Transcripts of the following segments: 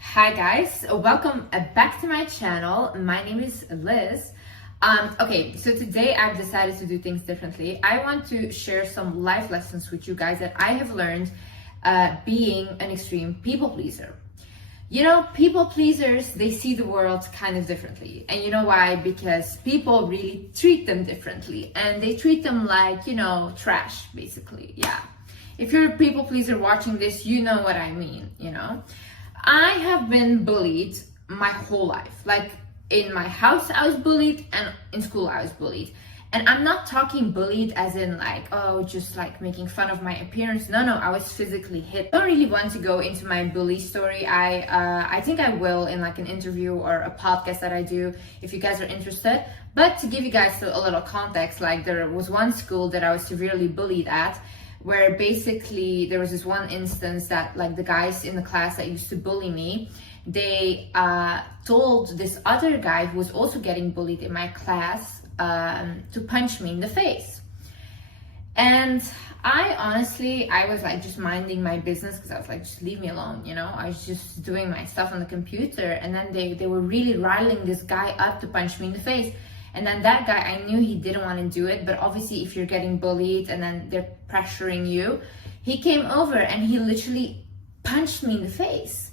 Hi guys, welcome back to my channel. My name is Liz. Okay, so today I've decided to do things differently. I want to share some life lessons with you guys that I have learned being an extreme people pleaser. You know, people pleasers, they see the world kind of differently. And you know why? Because people really treat them differently and they treat them like, you know, trash, basically. Yeah. If you're a people pleaser watching this, you know what I mean, you know. I have been bullied my whole life. Like in my house, I was bullied, and in school, I was bullied. And I'm not talking bullied as in like, oh, just like making fun of my appearance. No, I was physically hit. I don't really want to go into my bully story. I think I will in like an interview or a podcast that I do if you guys are interested. But to give you guys a little context, like there was one school that I was severely bullied at, where basically there was this one instance that like the guys in the class that used to bully me, they told this other guy who was also getting bullied in my class to punch me in the face. And I was like just minding my business because I was like, just leave me alone, you know. I was just doing my stuff on the computer, and then they were really riling this guy up to punch me in the face. And then that guy, I knew he didn't want to do it, but obviously if you're getting bullied and then they're pressuring you, he came over and he literally punched me in the face.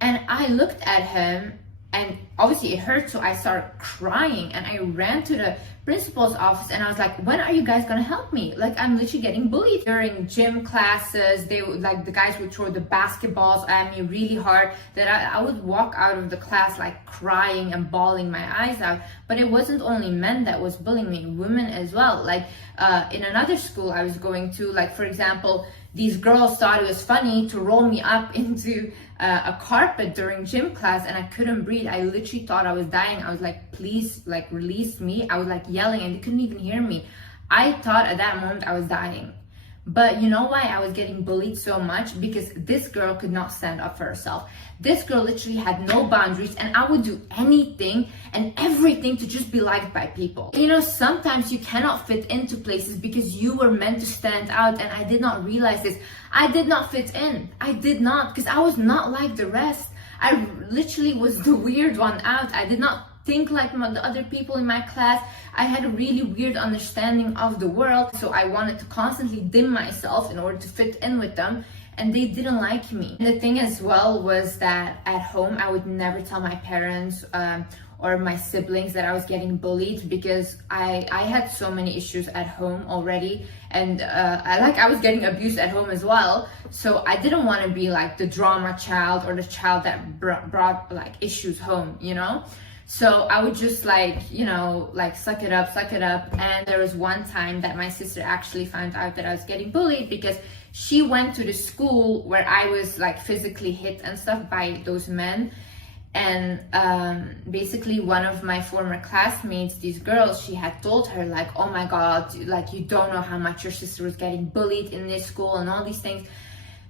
And I looked at him and obviously it hurt, so I started crying and I ran to the principal's office and I was like, when are you guys gonna help me? Like, I'm literally getting bullied. During gym classes, they would, like, the guys would throw the basketballs at me really hard that I would walk out of the class like crying and bawling my eyes out. But it wasn't only men that was bullying me, women as well. Like in another school I was going to, like for example, these girls thought it was funny to roll me up into a carpet during gym class, and I couldn't breathe. I literally thought I was dying. I was like, please, like, release me. I was like yelling and they couldn't even hear me. I thought at that moment I was dying. But you know why I was getting bullied so much? Because this girl could not stand up for herself. This girl literally had no boundaries, and I would do anything and everything to just be liked by people. You know, sometimes you cannot fit into places because you were meant to stand out, and I did not realize this. I did not fit in. I did not, because I was not like the rest. I literally was the weird one out. I did not think like the other people in my class. I had a really weird understanding of the world, so I wanted to constantly dim myself in order to fit in with them, and they didn't like me. And the thing as well was that at home I would never tell my parents or my siblings that I was getting bullied, because I had so many issues at home already, and I was getting abused at home as well. So I didn't want to be like the drama child or the child that brought like issues home, you know. So I would just like, you know, like suck it up. And there was one time that my sister actually found out that I was getting bullied because she went to the school where I was like physically hit and stuff by those men. And basically one of my former classmates, these girls, she had told her like, oh my God, like you don't know how much your sister was getting bullied in this school and all these things.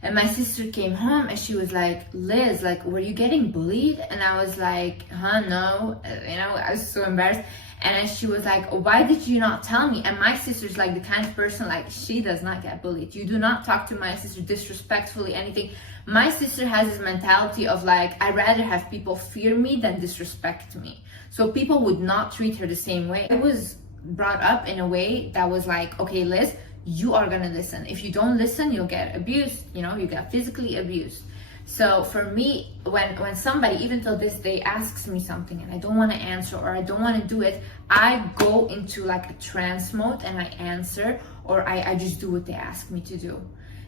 And my sister came home and she was like, Liz, like, were you getting bullied? And I was like, no, you know, I was so embarrassed. And then she was like, why did you not tell me? And my sister's like the kind of person, like, she does not get bullied. You do not talk to my sister disrespectfully, anything. My sister has this mentality of like, I'd rather have people fear me than disrespect me. So people would not treat her the same way. I was brought up in a way that was like, okay, Liz, you are gonna listen. If you don't listen, you'll get abused, you know, you get physically abused. So for me, when somebody, even till this day, asks me something and I don't want to answer or I don't want to do it, I go into like a trance mode and I answer, or I just do what they ask me to do.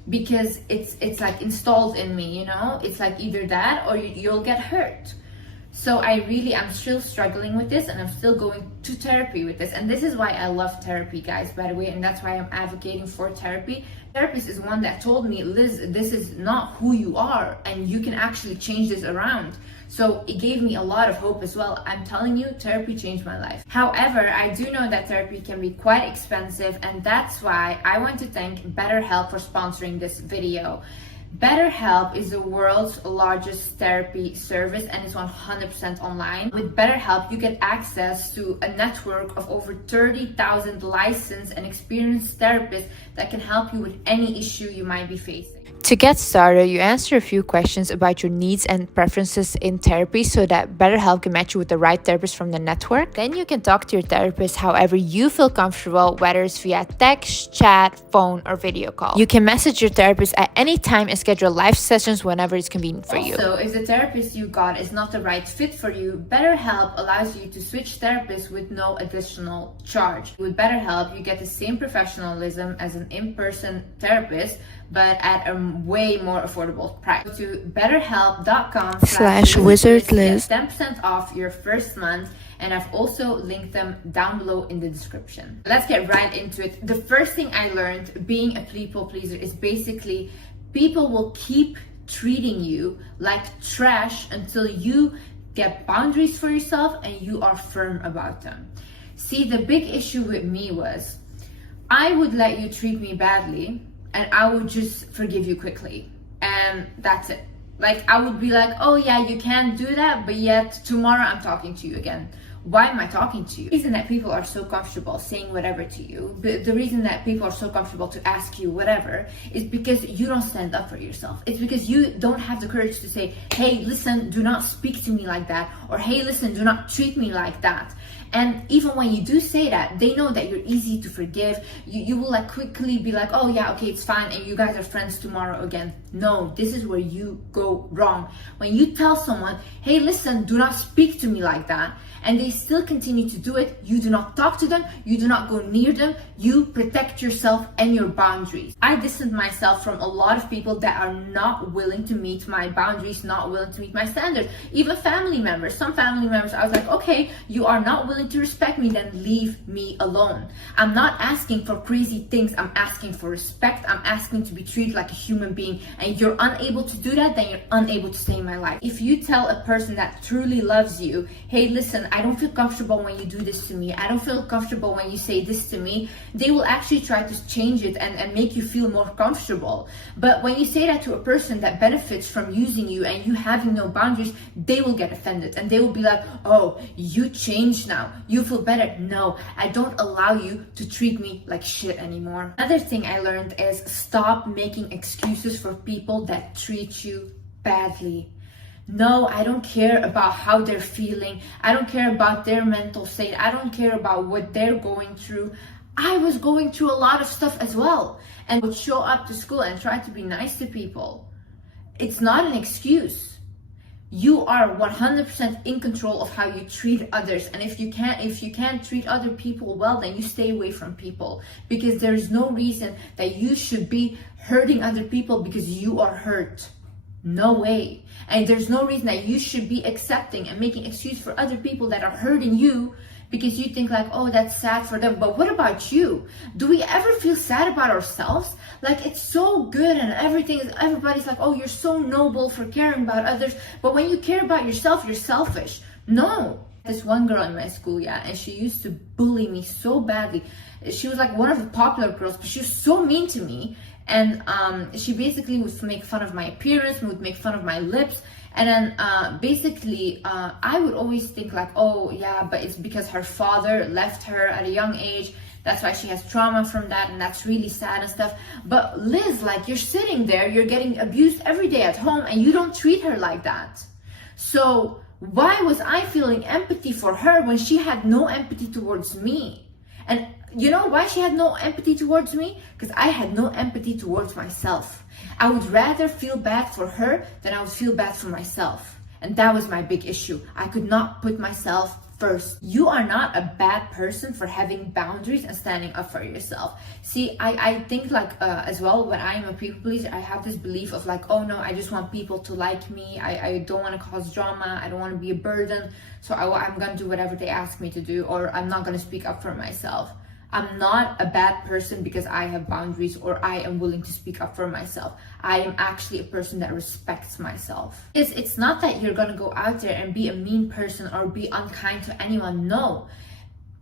Because it's like installed in me, you know, it's like either that or you'll get hurt. So I'm still struggling with this, and I'm still going to therapy with this. And this is why I love therapy, guys, by the way, and that's why I'm advocating for therapy. Therapist is one that told me, Liz, this is not who you are, and you can actually change this around. So it gave me a lot of hope as well. I'm telling you, therapy changed my life. However, I do know that therapy can be quite expensive, and that's why I want to thank BetterHelp for sponsoring this video. BetterHelp is the world's largest therapy service and it's 100% online. With BetterHelp, you get access to a network of over 30,000 licensed and experienced therapists that can help you with any issue you might be facing. To get started, you answer a few questions about your needs and preferences in therapy so that BetterHelp can match you with the right therapist from the network. Then you can talk to your therapist however you feel comfortable, whether it's via text, chat, phone, or video call. You can message your therapist at any time and schedule live sessions whenever it's convenient for you. So if the therapist you got is not the right fit for you, BetterHelp allows you to switch therapists with no additional charge. With BetterHelp, you get the same professionalism as an in-person therapist, but at a way more affordable price. Go to betterhelp.com/wizardliz. 10% off your first month, and I've also linked them down below in the description. Let's get right into it. The first thing I learned being a people pleaser is basically people will keep treating you like trash until you get boundaries for yourself and you are firm about them. See, the big issue with me was I would let you treat me badly and I would just forgive you quickly, and that's it. Like, I would be like, oh yeah, you can't do that, but yet tomorrow I'm talking to you again. Why am I talking to you? The reason that people are so comfortable saying whatever to you, the reason that people are so comfortable to ask you whatever, is because you don't stand up for yourself. It's because you don't have the courage to say, hey, listen, do not speak to me like that, or hey, listen, do not treat me like that. And even when you do say that, they know that you're easy to forgive. You will like quickly be like, oh yeah, okay, it's fine, and you guys are friends tomorrow again. No, this is where you go wrong. When you tell someone, hey, listen, do not speak to me like that, and they still continue to do it, you do not talk to them, you do not go near them, you protect yourself and your boundaries. I distanced myself from a lot of people that are not willing to meet my boundaries, not willing to meet my standards. Even family members, some family members, I was like, okay, you are not willing to respect me, then leave me alone. I'm not asking for crazy things, I'm asking for respect, I'm asking to be treated like a human being, and you're unable to do that, then you're unable to stay in my life. If you tell a person that truly loves you, hey, listen, I don't feel comfortable when you do this to me, I don't feel comfortable when you say this to me, they will actually try to change it and make you feel more comfortable. But when you say that to a person that benefits from using you and you having no boundaries, they will get offended and they will be like, oh, you changed now, you feel better. No, I don't allow you to treat me like shit anymore. Another thing I learned is stop making excuses for people that treat you badly. No, I don't care about how they're feeling. I don't care about their mental state. I don't care about what they're going through. I was going through a lot of stuff as well, and would show up to school and try to be nice to people. It's not an excuse. You are 100% in control of how you treat others, and if you can't treat other people well, then you stay away from people, because there is no reason that you should be hurting other people because you are hurt. No way. And there's no reason that you should be accepting and making excuse for other people that are hurting you because you think like, oh, that's sad for them. But what about you? Do we ever feel sad about ourselves? Like, it's so good and everybody's like, oh, you're so noble for caring about others. But when you care about yourself, you're selfish. No. This one girl in my school, yeah, and she used to bully me so badly. She was like one of the popular girls, but she was so mean to me. And she basically would make fun of my appearance, would make fun of my lips. And then basically, I would always think like, oh yeah, but it's because her father left her at a young age. That's why she has trauma from that, and that's really sad and stuff. But Liz, like, you're sitting there, you're getting abused every day at home, and you don't treat her like that. So why was I feeling empathy for her when she had no empathy towards me? And you know why she had no empathy towards me? Because I had no empathy towards myself. I would rather feel bad for her than I would feel bad for myself. And that was my big issue. I could not put myself first. You are not a bad person for having boundaries and standing up for yourself. See, I think like as well, when I'm a people pleaser, I have this belief of like, oh no, I just want people to like me. I don't want to cause drama. I don't want to be a burden. So I'm going to do whatever they ask me to do, or I'm not going to speak up for myself. I'm not a bad person because I have boundaries or I am willing to speak up for myself. I am actually a person that respects myself. It's not that you're gonna go out there and be a mean person or be unkind to anyone. No.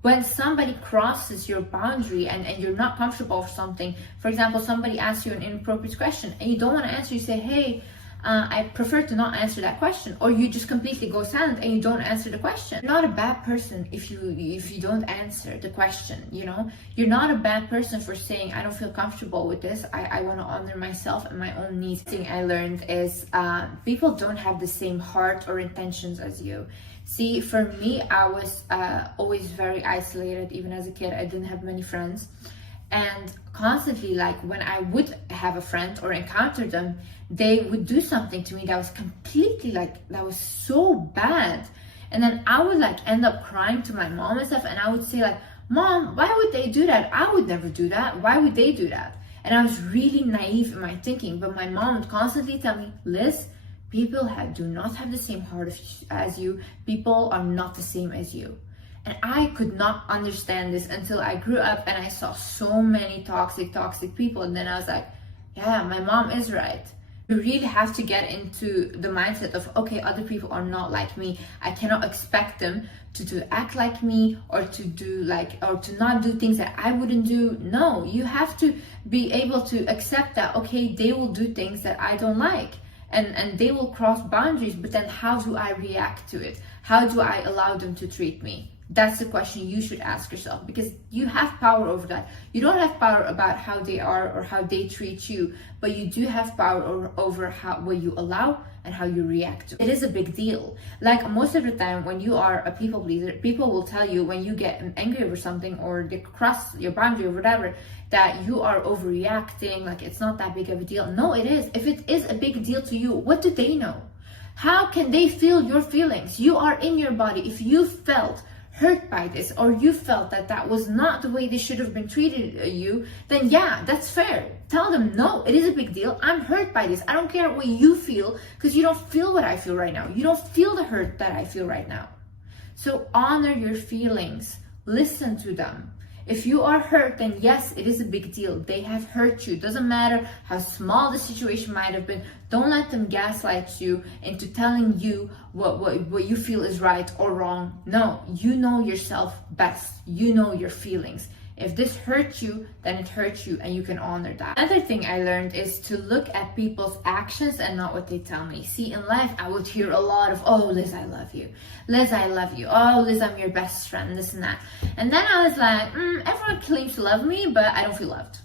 When somebody crosses your boundary and you're not comfortable with something, for example, somebody asks you an inappropriate question and you don't want to answer, you say, hey, I prefer to not answer that question. Or you just completely go silent and you don't answer the question. You're not a bad person if you don't answer the question, you know? You're not a bad person for saying, I don't feel comfortable with this. I want to honor myself and my own needs. The thing I learned is people don't have the same heart or intentions as you. See, for me, I was always very isolated. Even as a kid, I didn't have many friends. And constantly, like when I would have a friend or encounter them, they would do something to me that was completely like, that was so bad. And then I would like end up crying to my mom and stuff. And I would say like, Mom, why would they do that? I would never do that. Why would they do that? And I was really naive in my thinking. But my mom would constantly tell me, Liz, people do not have the same heart as you. People are not the same as you. And I could not understand this until I grew up and I saw so many toxic people. And then I was like, yeah, my mom is right. You really have to get into the mindset of, okay, other people are not like me. I cannot expect them to act like me or to do like, or to not do things that I wouldn't do. No, you have to be able to accept that, okay, they will do things that I don't like. And they will cross boundaries, but then how do I react to it? How do I allow them to treat me? That's the question you should ask yourself, because you have power over that. You don't have power about how they are or how they treat you, but you do have power over what you allow and how you react to it. It is a big deal. Like most of the time when you are a people pleaser, people will tell you when you get angry over something or they cross your boundary or whatever, that you are overreacting, like it's not that big of a deal. No, it is. If it is a big deal to you, what do they know? How can they feel your feelings? You are in your body. If you felt hurt by this, or you felt that that was not the way they should have been treated you, then yeah, that's fair. Tell them, no, it is a big deal. I'm hurt by this. I don't care what you feel, because you don't feel what I feel right now. You don't feel the hurt that I feel right now. So honor your feelings. Listen to them. If you are hurt, then yes, it is a big deal. They have hurt you. Doesn't matter how small the situation might have been. Don't let them gaslight you into telling you what you feel is right or wrong. No, you know yourself best. You know your feelings. If this hurts you, then it hurts you, and you can honor that. Another thing I learned is to look at people's actions and not what they tell me. See, in life, I would hear a lot of, oh, Liz, I love you. Liz, I love you. Oh, Liz, I'm your best friend, this and that. And then I was like, everyone claims to love me, but I don't feel loved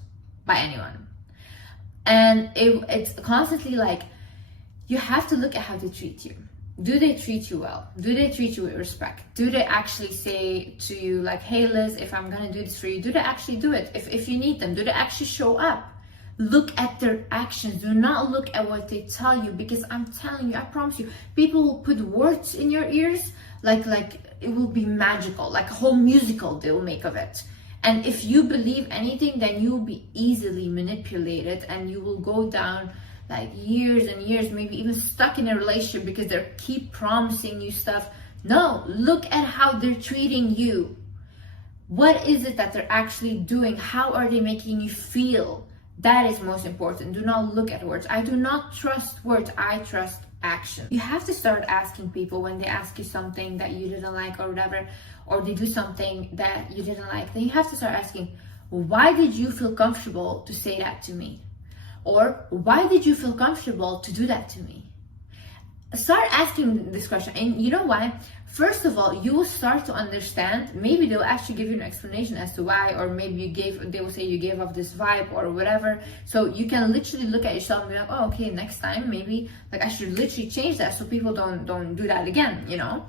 by anyone. And it's constantly like, you have to look at how they treat you. Do they treat you well? Do they treat you with respect? Do they actually say to you like, hey Liz, if I'm gonna do this for you, do they actually do it? If you need them, do they actually show up? Look at their actions. Do not look at what they tell you, because I'm telling you, I promise you, people will put words in your ears like it will be magical, like a whole musical they will make of it. And if you believe anything, then you will be easily manipulated, and you will go down like years and years, maybe even stuck in a relationship because they keep promising you stuff. No, look at how they're treating you. What is it that they're actually doing? How are they making you feel? That is most important. Do not look at words. I do not trust words. I trust action. You have to start asking people when they ask you something that you didn't like or whatever, or they do something that you didn't like, then you have to start asking, why did you feel comfortable to say that to me? Or why did you feel comfortable to do that to me? Start asking this question. And you know why? First of all, you will start to understand. Maybe they'll actually give you an explanation as to why, or maybe they will say you gave off this vibe or whatever. So you can literally look at yourself and be like, oh, okay, next time maybe like I should literally change that so people don't do that again, you know?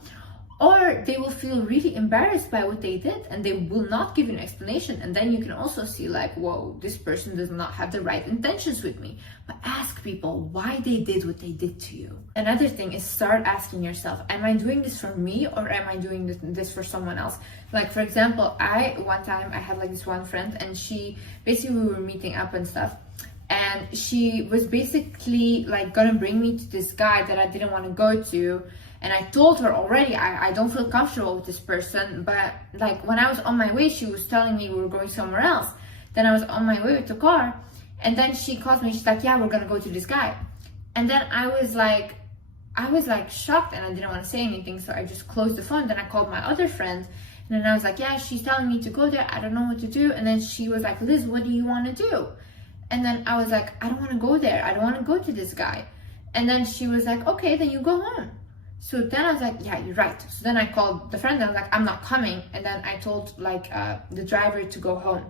Or they will feel really embarrassed by what they did and they will not give you an explanation. And then you can also see like, whoa, this person does not have the right intentions with me. But ask people why they did what they did to you. Another thing is start asking yourself, am I doing this for me or am I doing this for someone else? Like, for example, one time I had like this one friend, and we were meeting up and stuff. And she was basically like gonna bring me to this guy that I didn't want to go to. And I told her already, I don't feel comfortable with this person. But like when I was on my way, she was telling me we were going somewhere else. Then I was on my way with the car. And then she calls me, she's like, yeah, we're gonna go to this guy. And then I was like shocked, and I didn't want to say anything. So I just closed the phone. Then I called my other friend. And then I was like, yeah, she's telling me to go there. I don't know what to do. And then she was like, Liz, what do you want to do? And then I was like, I don't want to go there. I don't want to go to this guy. And then she was like, okay, then you go home. So then I was like, yeah, you're right. So then I called the friend and I was like, I'm not coming. And then I told like the driver to go home.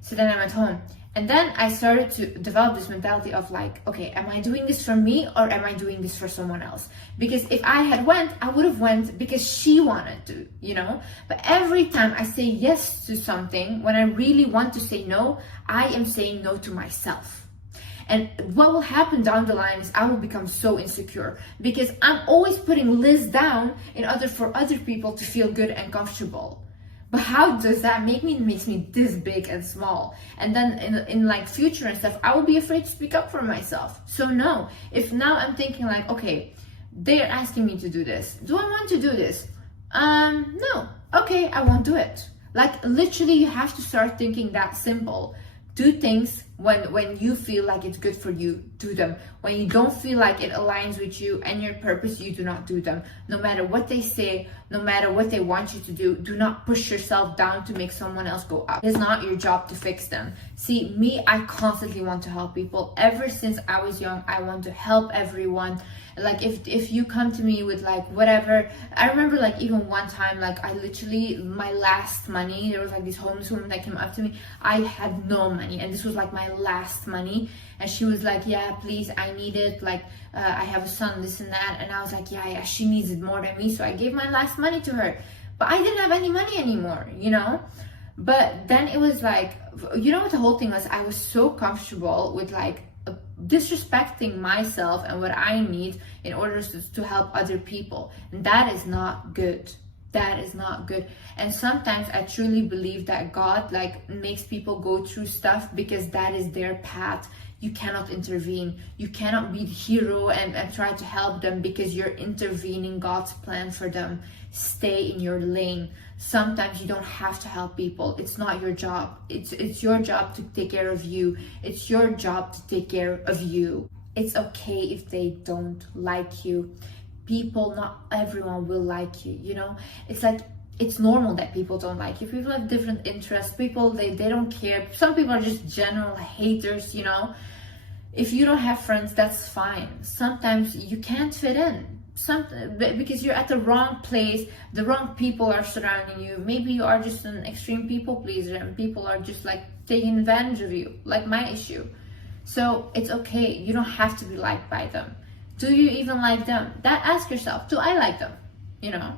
So then I went home. And then I started to develop this mentality of like, okay, am I doing this for me or am I doing this for someone else? Because if I had went, I would have went because she wanted to, you know? But every time I say yes to something, when I really want to say no, I am saying no to myself. And what will happen down the line is I will become so insecure because I'm always putting Liz down in order for other people to feel good and comfortable. But how does that make me? It makes me this big and small. And then in like future and stuff, I will be afraid to speak up for myself. So no, if now I'm thinking like, okay, they're asking me to do this. Do I want to do this? No. Okay, I won't do it. Like literally you have to start thinking that simple. Do things when you feel like it's good for you, do them. When you don't feel like it aligns with you and your purpose, you do not do them. No matter what they say, no matter what they want you to do not push yourself down to make someone else go up. It's not your job to fix them. See, me, I constantly want to help people. Ever since I was young, I want to help everyone. Like if you come to me with like whatever, I remember like even one time, like I literally, my last money, there was like this homeless woman that came up to me. I had no money and this was like my last money. And she was like, yeah, please, I need it. Like, I have a son, this and that. And I was like, yeah, she needs it more than me. So I gave my last money to her. But I didn't have any money anymore, you know? But then it was like, you know what the whole thing was? I was so comfortable with like disrespecting myself and what I need in order to help other people. And that is not good. That is not good. And sometimes I truly believe that God like makes people go through stuff because that is their path. You cannot intervene. You cannot be the hero and try to help them because you're intervening God's plan for them. Stay in your lane. Sometimes you don't have to help people. It's not your job. It's your job to take care of you. It's your job to take care of you. It's okay if they don't like you. People, not everyone will like you, you know? It's like, it's normal that people don't like you. People have different interests. People, they don't care. Some people are just general haters, you know? If you don't have friends, that's fine. Sometimes you can't fit in. Because you're at the wrong place, the wrong people are surrounding you. Maybe you are just an extreme people pleaser and people are just like taking advantage of you, like my issue. So it's okay. You don't have to be liked by them. Do you even like them? Ask yourself, do I like them? You know?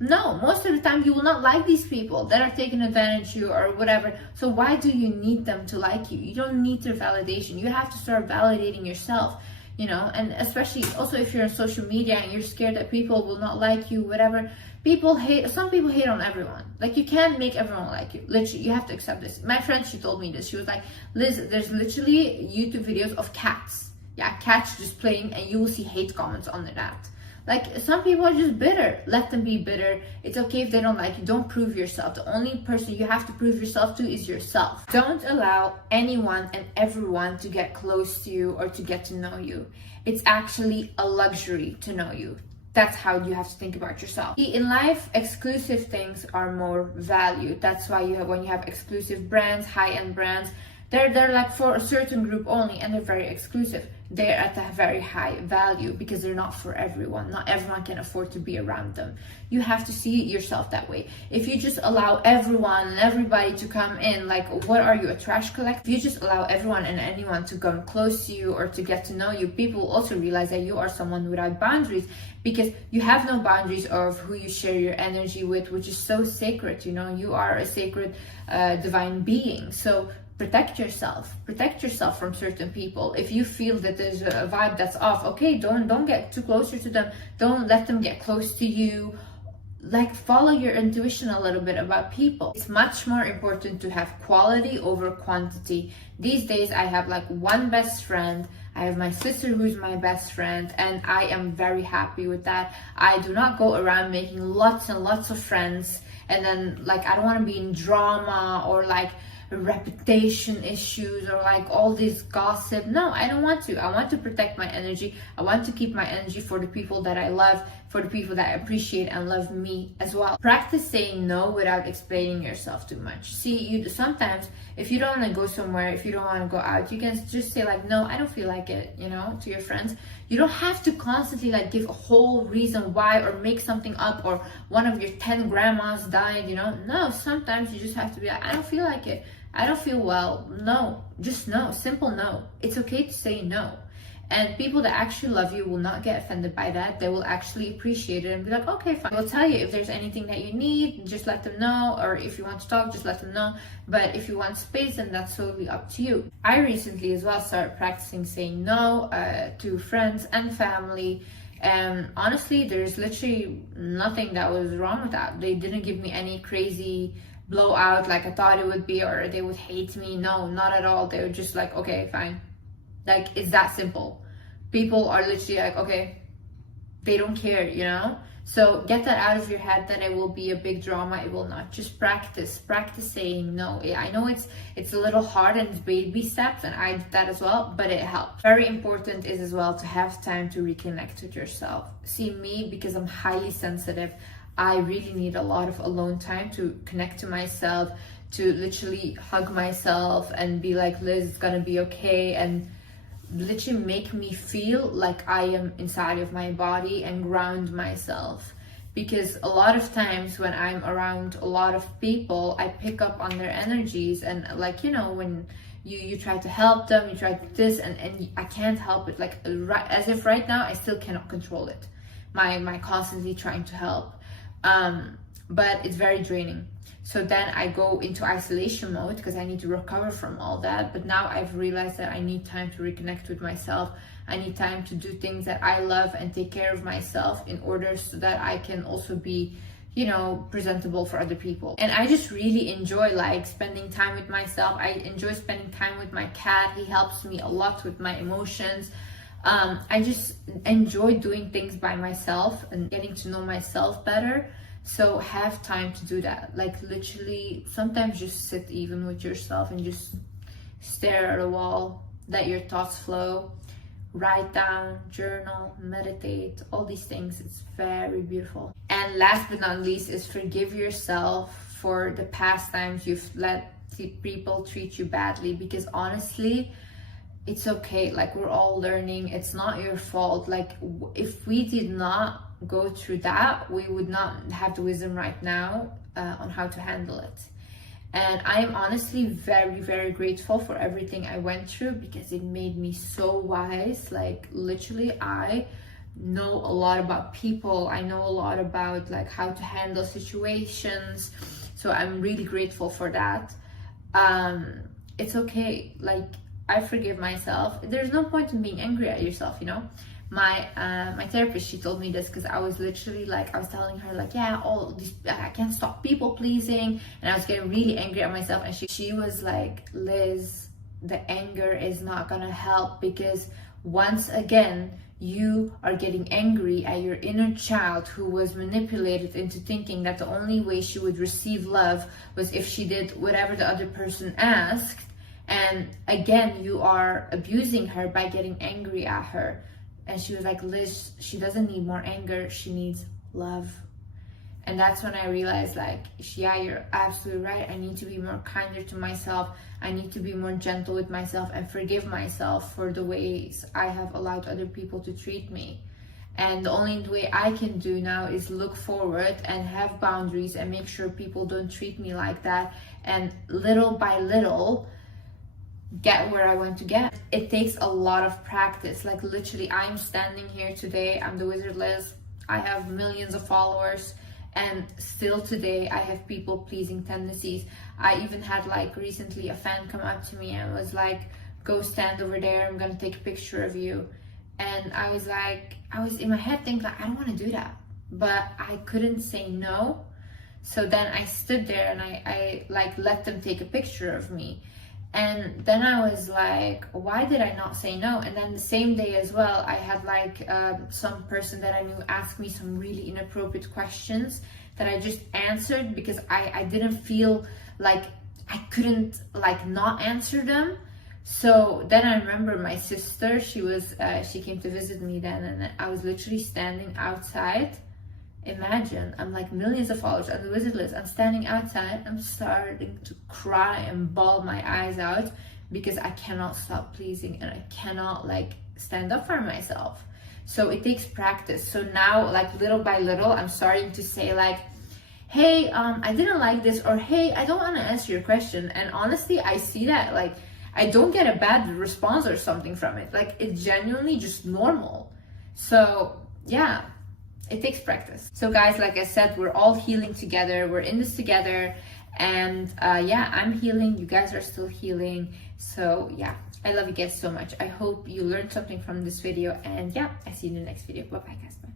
No, most of the time you will not like these people that are taking advantage of you or whatever. So why do you need them to like you? You don't need their validation. You have to start validating yourself, you know? And especially also if you're on social media and you're scared that people will not like you, whatever. Some people hate on everyone. Like you can't make everyone like you. Literally, you have to accept this. My friend, she told me this. She was like, Liz, there's literally YouTube videos of cats. Yeah, cats just playing and you will see hate comments under that. Like some people are just bitter. Let them be bitter. It's okay if they don't like you. Don't prove yourself. The only person you have to prove yourself to is yourself. Don't allow anyone and everyone to get close to you or to get to know you. It's actually a luxury to know you. That's how you have to think about yourself. In life, exclusive things are more valued. That's why when you have exclusive brands, high-end brands, they're like for a certain group only and they're very exclusive. They're at a very high value because they're not for everyone. Not everyone can afford to be around them. You have to see yourself that way. If you just allow everyone and everybody to come in, like what are you, a trash collector? If you just allow everyone and anyone to come close to you or to get to know you, people will also realize that you are someone without boundaries because you have no boundaries of who you share your energy with, which is so sacred, you know? You are a sacred divine being. So protect yourself from certain people. If you feel that there's a vibe that's off, okay, don't get too closer to them. Don't let them get close to you. Like follow your intuition a little bit about people. It's much more important to have quality over quantity. These days I have like one best friend. I have my sister who's my best friend and I am very happy with that. I do not go around making lots and lots of friends and then like I don't want to be in drama or like reputation issues or like all this gossip. No, I don't want to. I want to protect my energy. I want to keep my energy for the people that I love, for the people that appreciate and love me as well. Practice saying no without explaining yourself too much. See, sometimes if you don't want to go somewhere, if you don't want to go out, you can just say like, no, I don't feel like it, you know, to your friends. You don't have to constantly like give a whole reason why, or make something up, or one of your 10 grandmas died, you know. No, sometimes you just have to be like, I don't feel like it, I don't feel well. No, just no, simple no. It's okay to say no. And people that actually love you will not get offended by that. They will actually appreciate it and be like, okay, fine. They'll tell you if there's anything that you need, just let them know. Or if you want to talk, just let them know. But if you want space, then that's totally up to you. I recently as well started practicing saying no to friends and family. And honestly, there's literally nothing that was wrong with that. They didn't give me any crazy blowout like I thought it would be, or they would hate me. No, not at all. They were just like, okay, fine. Like, it's that simple. People are literally like, okay, they don't care, you know. So get that out of your head that it will be a big drama. It will not. Just practice saying no. I know it's a little hard and it's baby steps, and I did that as well, but it helps. Very important is as well to have time to reconnect with yourself. See, me, because I'm highly sensitive, I really need a lot of alone time to connect to myself, to literally hug myself and be like, Liz, it's gonna be okay, and literally make me feel like I am inside of my body and ground myself. Because a lot of times when I'm around a lot of people, I pick up on their energies, and like, you know, when you try to help them, you try to this, and I can't help it, like as if right now I still cannot control it, my constantly trying to help, but it's very draining. So then I go into isolation mode because I need to recover from all that. But now I've realized that I need time to reconnect with myself. I need time to do things that I love and take care of myself in order so that I can also be, you know, presentable for other people. And I just really enjoy like spending time with myself. I enjoy spending time with my cat. He helps me a lot with my emotions. I just enjoy doing things by myself and getting to know myself better. So have time to do that. Like literally, sometimes just sit even with yourself and just stare at a wall, let your thoughts flow, write down, journal, meditate, all these things. It's very beautiful. And last but not least is forgive yourself for the past times you've let people treat you badly, because honestly, it's okay. Like, we're all learning. It's not your fault. Like, if we did not go through that, we would not have the wisdom right now on how to handle it. And I am honestly very, very grateful for everything I went through, because it made me so wise. Like, literally, I know a lot about people. I know a lot about like how to handle situations. So I'm really grateful for that. It's okay. Like, I forgive myself. There's no point in being angry at yourself, you know. My therapist, she told me this, because I was literally like, I was telling her like, yeah, all this, I can't stop people pleasing, and I was getting really angry at myself. And she was like, Liz, the anger is not gonna help, because once again you are getting angry at your inner child, who was manipulated into thinking that the only way she would receive love was if she did whatever the other person asked. And again, you are abusing her by getting angry at her. And she was like, Liz, she doesn't need more anger, she needs love. And that's when I realized, like, yeah, you're absolutely right. I need to be more kinder to myself. I need to be more gentle with myself and forgive myself for the ways I have allowed other people to treat me. And the only way I can do now is look forward and have boundaries and make sure people don't treat me like that. And little by little, get where I want to get. It takes a lot of practice. Like, literally, I'm standing here today, I'm the Wizard Liz, I have millions of followers, and still today I have people pleasing tendencies. I even had like recently a fan come up to me and was like, go stand over there, I'm gonna take a picture of you. And I was in my head thinking like, I don't want to do that, but I couldn't say no. So then I stood there and I like let them take a picture of me. And then I was like, why did I not say no? And then the same day as well, I had like some person that I knew ask me some really inappropriate questions that I just answered, because I didn't feel like I couldn't like not answer them. So then I remember my sister, she came to visit me then, and I was literally standing outside. Imagine, I'm like millions of followers on the Wizard List. I'm standing outside, I'm starting to cry and bawl my eyes out, because I cannot stop pleasing and I cannot like stand up for myself. So it takes practice. So now, like, little by little, I'm starting to say like, hey, I didn't like this, or hey, I don't want to answer your question. And honestly, I see that like I don't get a bad response or something from it. Like, it's genuinely just normal. So yeah, it takes practice. So guys, like I said, we're all healing together. We're in this together. And yeah, I'm healing. You guys are still healing. So yeah, I love you guys so much. I hope you learned something from this video. And yeah, I see you in the next video. Bye bye guys. Bye.